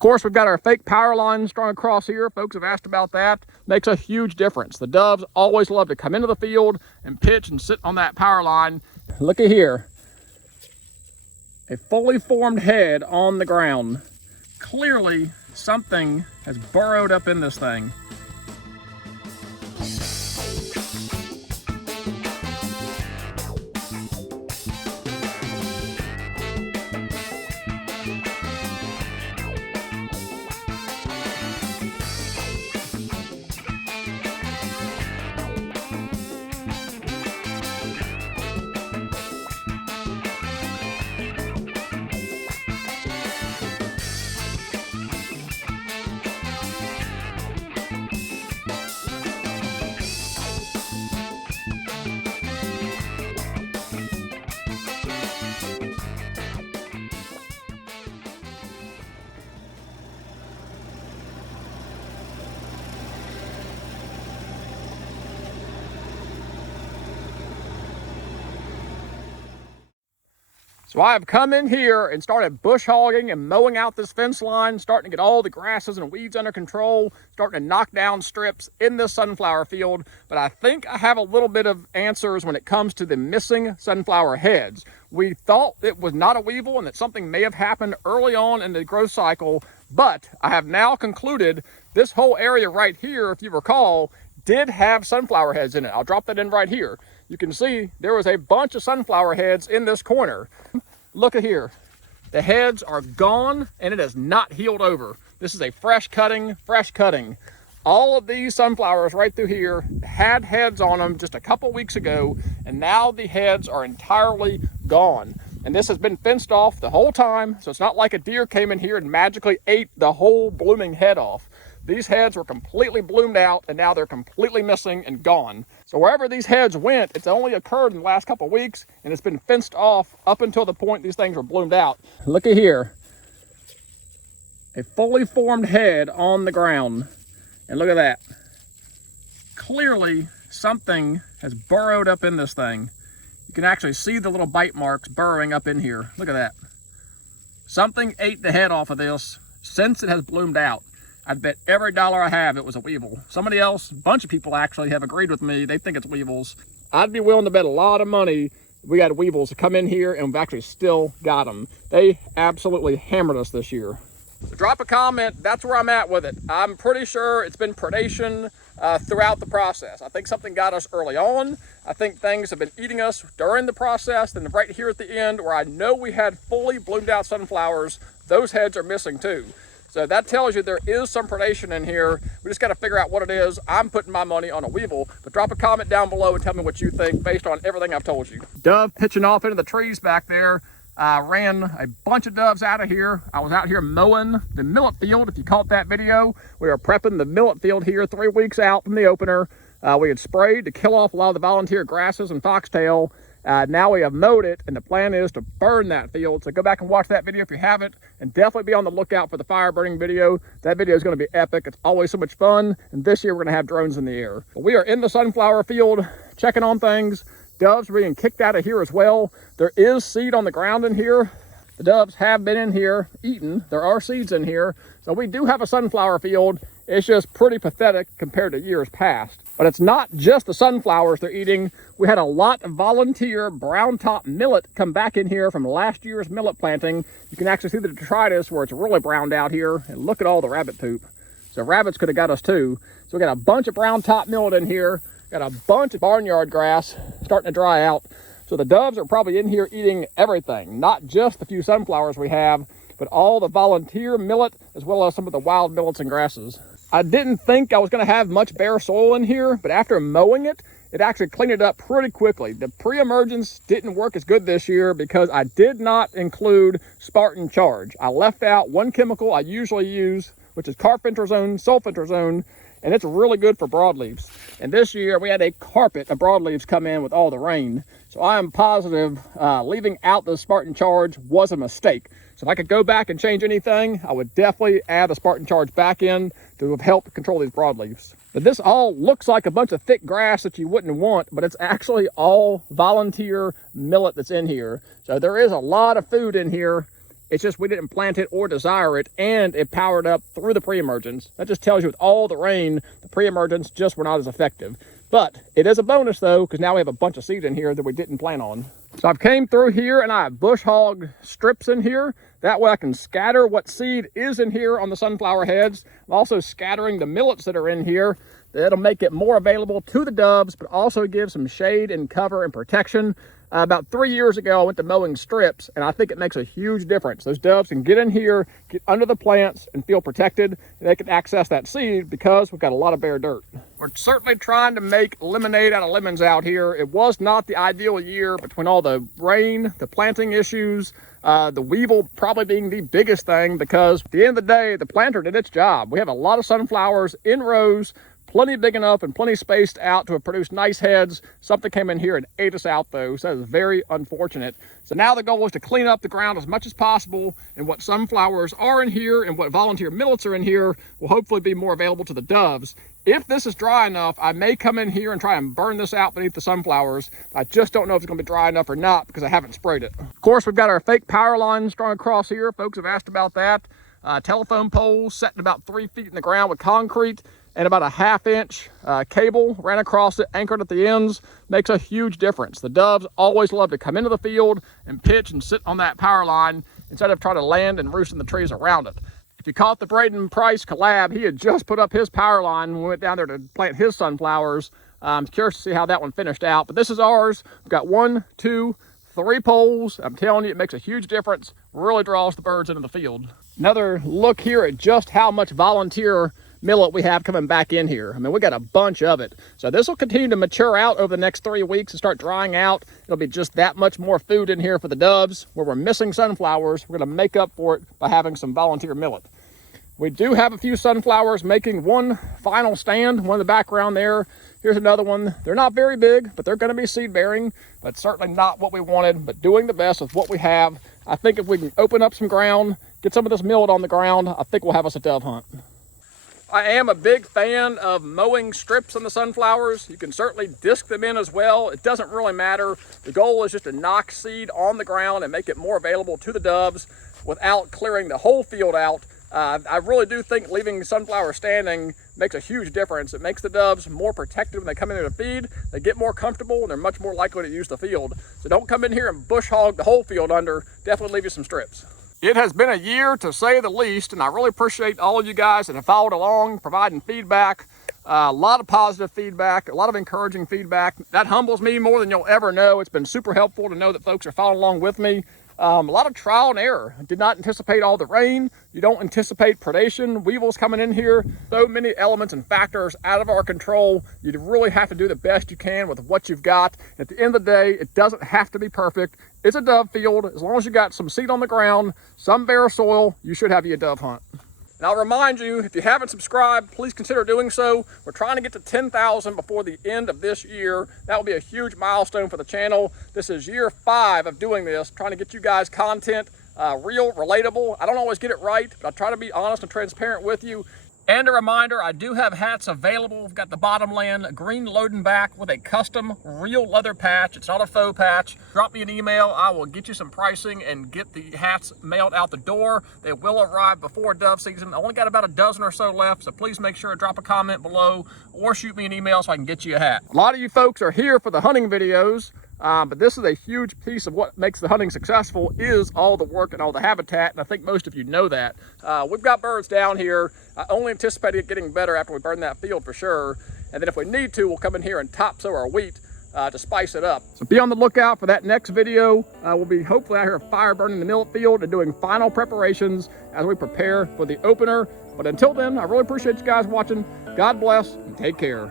course, we've got our fake power line strung across here. Folks have asked about that. Makes a huge difference. The doves always love to come into the field and pitch and sit on that power line. Look at here. A fully formed head on the ground. Clearly, something has burrowed up in this thing. So I have come in here and started bush hogging and mowing out this fence line, starting to get all the grasses and weeds under control, starting to knock down strips in this sunflower field. But I think I have a little bit of answers when it comes to the missing sunflower heads. We thought it was not a weevil and that something may have happened early on in the growth cycle, but I have now concluded this whole area right here, if you recall, did have sunflower heads in it. I'll drop that in right here. You can see there was a bunch of sunflower heads in this corner. Look at here. The heads are gone and it has not healed over. This is a fresh cutting, fresh cutting. All of these sunflowers right through here had heads on them just a couple weeks ago, and now the heads are entirely gone. And this has been fenced off the whole time, so it's not like a deer came in here and magically ate the whole blooming head off. These heads were completely bloomed out and now they're completely missing and gone. So wherever these heads went, it's only occurred in the last couple of weeks and it's been fenced off up until the point these things were bloomed out. Look at here. A fully formed head on the ground. And look at that. Clearly something has burrowed up in this thing. You can actually see the little bite marks burrowing up in here. Look at that. Something ate the head off of this since it has bloomed out. I'd bet every dollar I have it was a weevil. Somebody else, a bunch of people actually have agreed with me. They think it's weevils. I'd be willing to bet a lot of money we had weevils to come in here and we've actually still got them. They absolutely hammered us this year. So drop a comment. That's where I'm at with it. I'm pretty sure it's been predation throughout the process. I think something got us early on. I think things have been eating us during the process. And right here at the end where I know we had fully bloomed out sunflowers, those heads are missing too. So that tells you there is some predation in here. We just got to figure out what it is. I'm putting my money on a weevil, but drop a comment down below and tell me what you think based on everything I've told you. Dove pitching off into the trees back there. I ran a bunch of doves out of here. I was out here mowing the millet field. If you caught that video, we were prepping the millet field here 3 weeks out from the opener. We had sprayed to kill off a lot of the volunteer grasses and foxtail. Now we have mowed it, and the plan is to burn that field. So go back and watch that video if you haven't, and definitely be on the lookout for the fire burning video. That video is going to be epic. It's always so much fun, and this year we're going to have drones in the air. But we are in the sunflower field, checking on things. Doves are being kicked out of here as well. There is seed on the ground in here. The doves have been in here eaten. There are seeds in here. So we do have a sunflower field. It's just pretty pathetic compared to years past. But it's not just the sunflowers they're eating. We had a lot of volunteer brown top millet come back in here from last year's millet planting. You can actually see the detritus where it's really browned out here. And look at all the rabbit poop. So rabbits could have got us too. So we got a bunch of brown top millet in here. Got a bunch of barnyard grass starting to dry out. So the doves are probably in here eating everything, not just the few sunflowers we have, but all the volunteer millet as well as some of the wild millets and grasses. I didn't think I was going to have much bare soil in here, but after mowing it, it actually cleaned it up pretty quickly. The pre-emergence didn't work as good this year because I did not include Spartan Charge. I left out one chemical I usually use, which is carfentrazone, sulfentrazone, and it's really good for broadleaves. And this year we had a carpet of broadleaves come in with all the rain. So I am positive leaving out the Spartan Charge was a mistake. So if I could go back and change anything, I would definitely add the Spartan Charge back in to help control these broadleaves. But this all looks like a bunch of thick grass that you wouldn't want, but it's actually all volunteer millet that's in here. So there is a lot of food in here. It's just we didn't plant it or desire it, and it powered up through the pre-emergence. That just tells you with all the rain, the pre-emergence just were not as effective. But it is a bonus though, because now we have a bunch of seed in here that we didn't plan on. So I've came through here and I have bush hog strips in here. That way I can scatter what seed is in here on the sunflower heads. I'm also scattering the millets that are in here. That'll make it more available to the doves, but also give some shade and cover and protection. About 3 years ago, I went to mowing strips, and I think it makes a huge difference. Those doves can get in here, get under the plants, and feel protected, and they can access that seed because we've got a lot of bare dirt. We're certainly trying to make lemonade out of lemons out here. It was not the ideal year between all the rain, the planting issues, the weevil probably being the biggest thing, because at the end of the day, the planter did its job. We have a lot of sunflowers in rows, plenty big enough and plenty spaced out to have produced nice heads. Something came in here and ate us out though, so that is very unfortunate. So now the goal is to clean up the ground as much as possible, and what sunflowers are in here and what volunteer millets are in here will hopefully be more available to the doves. If this is dry enough, I may come in here and try and burn this out beneath the sunflowers. I just don't know if it's gonna be dry enough or not because I haven't sprayed it. Of course, we've got our fake power lines strung across here. Folks have asked about that. Telephone poles setting about 3 feet in the ground with concrete, and about a 1/2 inch cable ran across it, anchored at the ends. Makes a huge difference. The doves always love to come into the field and pitch and sit on that power line instead of trying to land and roost in the trees around it. If you caught the Braden Price collab, he had just put up his power line when we went down there to plant his sunflowers. I'm curious to see how that one finished out, but this is ours. We've got 1, 2, 3 poles. I'm telling you, it makes a huge difference. Really draws the birds into the field. Another look here at just how much volunteer millet we have coming back in here. I mean, we got a bunch of it. So this will continue to mature out over the next 3 weeks and start drying out. It'll be just that much more food in here for the doves. Where we're missing sunflowers, we're gonna make up for it by having some volunteer millet. We do have a few sunflowers making one final stand, one in the background there. Here's another one. They're not very big, but they're gonna be seed bearing, but certainly not what we wanted, but doing the best with what we have. I think if we can open up some ground, get some of this millet on the ground, I think we'll have us a dove hunt. I am a big fan of mowing strips on the sunflowers. You can certainly disc them in as well. It doesn't really matter. The goal is just to knock seed on the ground and make it more available to the doves without clearing the whole field out. I really do think leaving sunflowers standing makes a huge difference. It makes the doves more protected when they come in there to feed. They get more comfortable and they're much more likely to use the field. So don't come in here and bush hog the whole field under. Definitely leave you some strips. It has been a year, to say the least, and I really appreciate all of you guys that have followed along, providing feedback. A lot of positive feedback, a lot of encouraging feedback. That humbles me more than you'll ever know. It's been super helpful to know that folks are following along with me. A lot of trial and error. I did not anticipate all the rain. You don't anticipate predation, weevils coming in here. So many elements and factors out of our control. You really have to do the best you can with what you've got. At the end of the day, it doesn't have to be perfect. It's a dove field. As long as you got some seed on the ground, some bare soil, you should have you a dove hunt. And I'll remind you, if you haven't subscribed, please consider doing so. We're trying to get to 10,000 before the end of this year. That will be a huge milestone for the channel. This is year 5 of doing this, trying to get you guys content, real, relatable. I don't always get it right, but I try to be honest and transparent with you. And a reminder, I do have hats available. We've got the Bottomland green loading back with a custom real leather patch. It's not a faux patch. Drop me an email. I will get you some pricing and get the hats mailed out the door. They will arrive before dove season. I only got about a dozen or so left, so please make sure to drop a comment below or shoot me an email so I can get you a hat. A lot of you folks are here for the hunting videos. But this is a huge piece of what makes the hunting successful, is all the work and all the habitat, and I think most of you know that. We've got birds down here. I only anticipate it getting better after we burn that field for sure, and then if we need to, we'll come in here and top sow our wheat to spice it up. So be on the lookout for that next video. We'll be hopefully out here fire burning the millet field and doing final preparations as we prepare for the opener. But until then, I really appreciate you guys watching. God bless and take care.